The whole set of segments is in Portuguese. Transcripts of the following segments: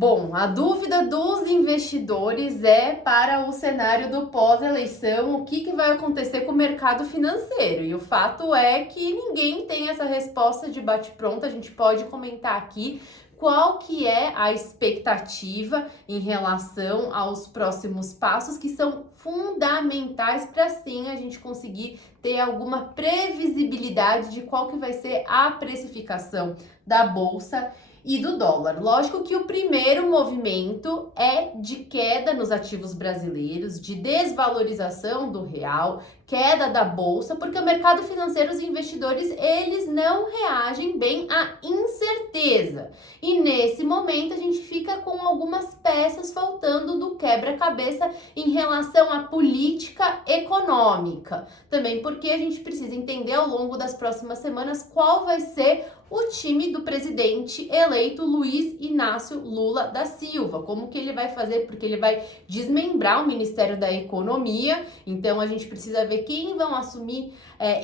Bom, a dúvida dos investidores é para o cenário do pós-eleição, o que vai acontecer com o mercado financeiro. E o fato é que ninguém tem essa resposta de bate-pronto. A gente pode comentar aqui qual que é a expectativa em relação aos próximos passos que são fundamentais para sim a gente conseguir ter alguma previsibilidade de qual que vai ser a precificação da bolsa e do dólar. Lógico que o primeiro movimento é de queda nos ativos brasileiros, de desvalorização do real, queda da bolsa, porque o mercado financeiro, os investidores, eles não reagem bem à incerteza. E nesse momento a gente fica com algumas peças faltando do quebra-cabeça em relação à política econômica. Também porque a gente precisa entender ao longo das próximas semanas qual vai ser o time do presidente eleito Luiz Inácio Lula da Silva. Como que ele vai fazer? Porque ele vai desmembrar o Ministério da Economia, então a gente precisa ver quem vão assumir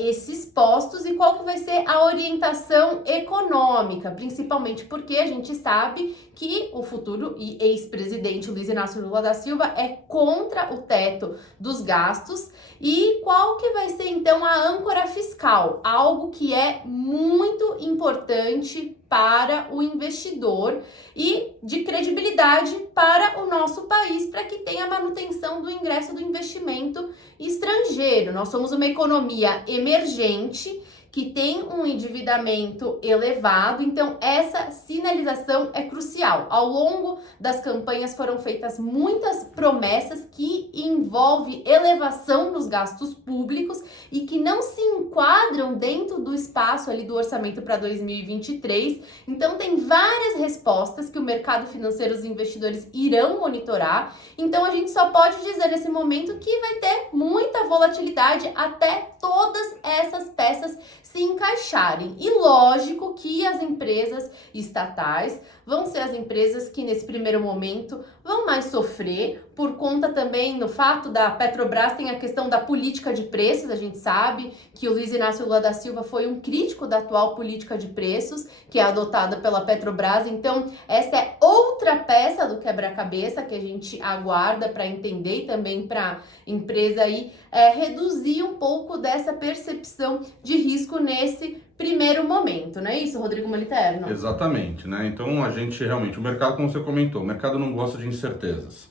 esses postos e qual que vai ser a orientação econômica, principalmente porque a gente sabe que o futuro ex-presidente Luiz Inácio Lula da Silva é contra o teto dos gastos. E qual que vai ser então a âncora fiscal? Algo que é muito importante para o investidor e de credibilidade para o nosso país, para que tenha manutenção do ingresso do investimento estrangeiro. Nós somos uma economia emergente que tem um endividamento elevado, então essa sinalização é crucial. Ao longo das campanhas foram feitas muitas promessas que envolvem elevação nos gastos públicos e que não se enquadram dentro do espaço ali do orçamento para 2023. Então tem várias respostas que o mercado financeiro, os investidores irão monitorar. Então a gente só pode dizer nesse momento que vai ter muita volatilidade até todas essas peças se encaixarem. E lógico que as empresas estatais vão ser as empresas que nesse primeiro momento vão mais sofrer, por conta também no fato da Petrobras tem a questão da política de preços. A gente sabe que o Luiz Inácio Lula da Silva foi um crítico da atual política de preços que é adotada pela Petrobras, então essa é outra peça do quebra-cabeça que a gente aguarda para entender e também para a empresa aí reduzir um pouco dessa percepção de risco nesse primeiro momento, não é isso, Rodrigo Moliterno? Exatamente, né? Então a gente realmente, o mercado, como você comentou, o mercado não gosta de incertezas.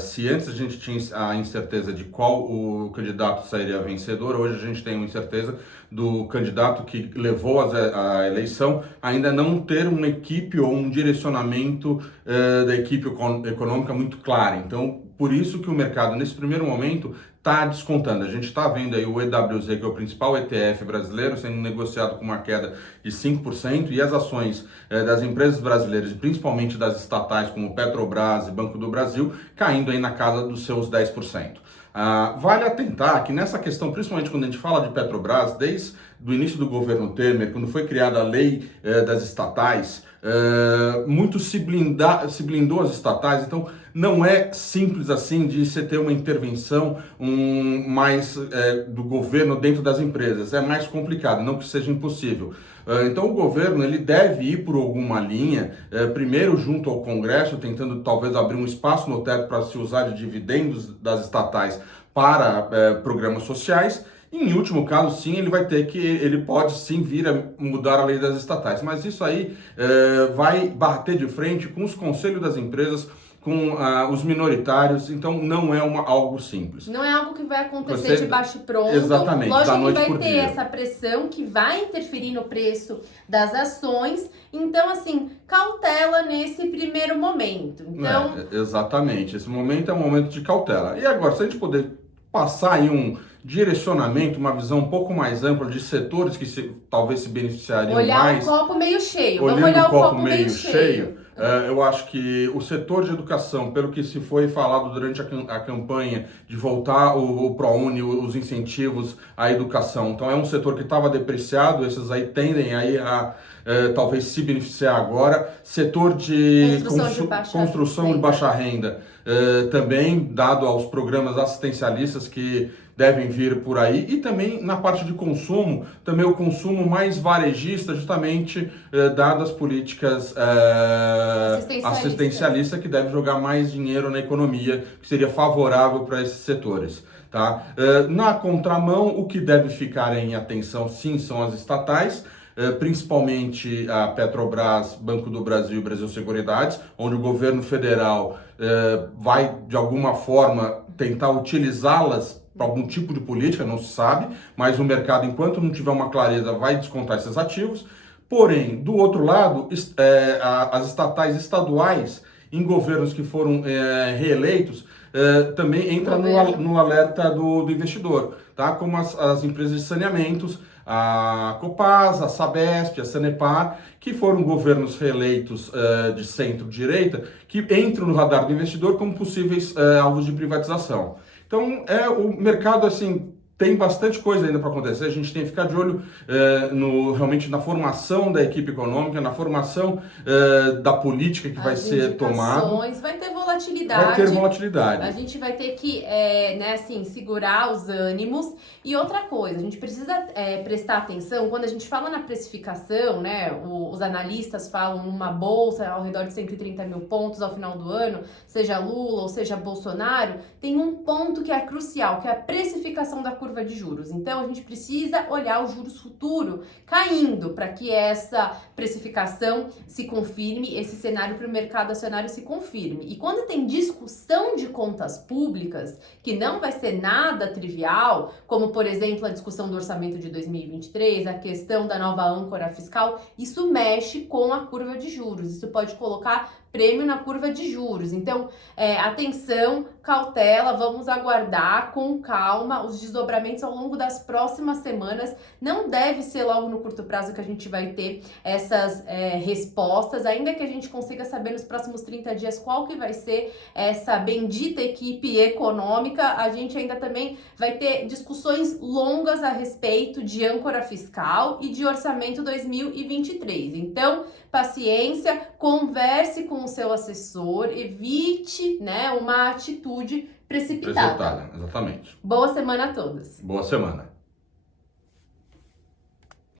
Se antes a gente tinha a incerteza de qual o candidato sairia vencedor, hoje a gente tem uma incerteza do candidato que levou a eleição ainda não ter uma equipe ou um direcionamento da equipe econômica muito clara. Então, por isso que o mercado, nesse primeiro momento, está descontando. A gente está vendo aí o EWZ, que é o principal ETF brasileiro, sendo negociado com uma queda de 5%, e as ações das empresas brasileiras, e principalmente das estatais como Petrobras e Banco do Brasil, caindo aí na casa dos seus 10%. Vale atentar que nessa questão, principalmente quando a gente fala de Petrobras, desde o início do governo Temer, quando foi criada a lei das estatais, muito se blindou as estatais, então não é simples assim de você ter uma intervenção mais do governo dentro das empresas, é mais complicado, não que seja impossível. Então o governo ele deve ir por alguma linha, primeiro junto ao Congresso, tentando talvez abrir um espaço no teto para se usar de dividendos das estatais para programas sociais. Em último caso, sim, ele pode sim vir a mudar a lei das estatais, mas isso aí vai bater de frente com os conselhos das empresas, com os minoritários, então não é algo simples. Não é algo que vai acontecer de bate-pronto. Exatamente, lógico da noite que vai por ter dia. essa pressão que vai interferir no preço das ações. Então, assim, cautela nesse primeiro momento. Então, exatamente, esse momento é um momento de cautela. E agora, se a gente puder passar aí um direcionamento, uma visão um pouco mais ampla de setores que talvez se beneficiariam mais. Olhar o copo meio cheio. Vamos olhar o copo meio cheio. Eu acho que o setor de educação, pelo que se foi falado durante a campanha de voltar o ProUni, os incentivos à educação, então é um setor que estava depreciado, esses aí tendem aí a talvez se beneficiar agora. Setor de construção de baixa renda, também, dado aos programas assistencialistas que devem vir por aí, e também na parte de consumo, também o consumo mais varejista, justamente dadas as políticas assistencialistas, que deve jogar mais dinheiro na economia, que seria favorável para esses setores. Tá? Na contramão, o que deve ficar em atenção, sim, são as estatais, principalmente a Petrobras, Banco do Brasil e Brasil Seguridades, onde o governo federal vai, de alguma forma, tentar utilizá-las para algum tipo de política, não se sabe, mas o mercado, enquanto não tiver uma clareza, vai descontar esses ativos. Porém, do outro lado, as estatais estaduais, em governos que foram reeleitos, também entra no alerta do investidor, tá? Como as empresas de saneamentos, a Copasa, a Sabesp, a Sanepar, que foram governos reeleitos de centro-direita, que entram no radar do investidor como possíveis alvos de privatização. Então, o mercado, assim, tem bastante coisa ainda para acontecer. A gente tem que ficar de olho realmente na formação da equipe econômica, na formação da política que vai ser tomada. Vai ter volatilidade. Vai ter volatilidade. A gente vai ter que, segurar os ânimos. E outra coisa, a gente precisa prestar atenção quando a gente fala na precificação, né? Os analistas falam numa bolsa ao redor de 130 mil pontos ao final do ano, seja Lula ou seja Bolsonaro, tem um ponto que é crucial, que é a precificação da curva de juros. Então, a gente precisa olhar o juros futuro caindo para que essa precificação se confirme, esse cenário para o mercado acionário se confirme. E quando tem discussão de contas públicas, que não vai ser nada trivial, como, por exemplo, a discussão do orçamento de 2023, a questão da nova âncora fiscal, isso mexe com a curva de juros. Isso pode colocar prêmio na curva de juros. Então, atenção, cautela, vamos aguardar com calma os desdobramentos ao longo das próximas semanas. Não deve ser logo no curto prazo que a gente vai ter essas respostas, ainda que a gente consiga saber nos próximos 30 dias qual que vai ser essa bendita equipe econômica. A gente ainda também vai ter discussões longas a respeito de âncora fiscal e de orçamento 2023. Então, paciência, converse com o seu assessor, evite, uma atitude precipitada. Exatamente. Boa semana a todos. Boa semana.